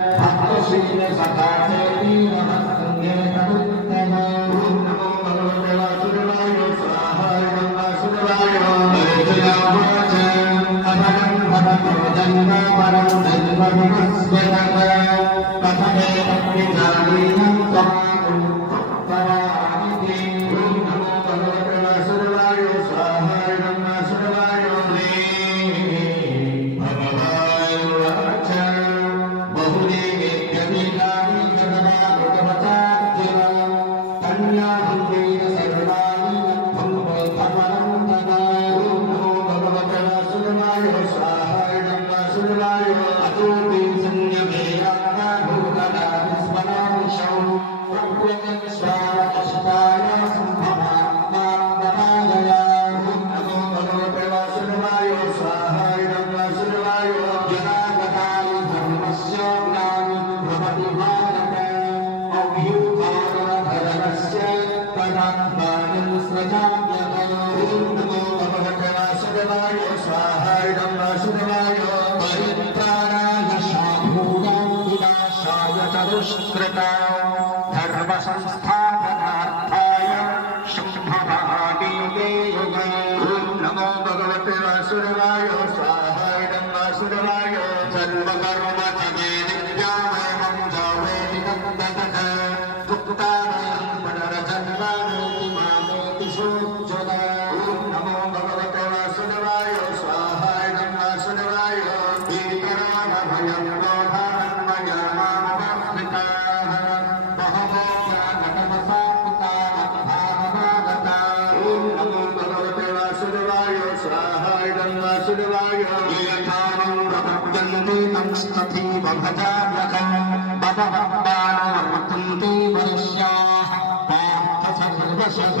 भक्तशील सखासेवी मनस्संगे तमुत्तम नमो भगवते वासुदेवाय स्वाहाय वासुदेवाय जयावाच अभयं भवतो जन्म परं जन्म विमस्वतः कथमे अग्निजालीनं त्वां परामिति नमो भगवते वासुदेवाय स्वाहाय वासुदेवाय भगवाय वाच धर्म संस्थापनार्थाय शुभभागे युगे नमो भगवते वासुदेवाय स्वाहाय वासुदेवाय जन्म कर्म जगे नित्यामयं जावे निकन्दतः दुक्तामयं पुनर्जन्मानोति मामेति सोच्यते नमो भगवते वासुदेवाय स्वाहाय वासुदेवाय भीतरामभयं तथैव भजाम्यहं भवभक्तानां वर्तन्ते वरिष्याः पार्थ सर्वशः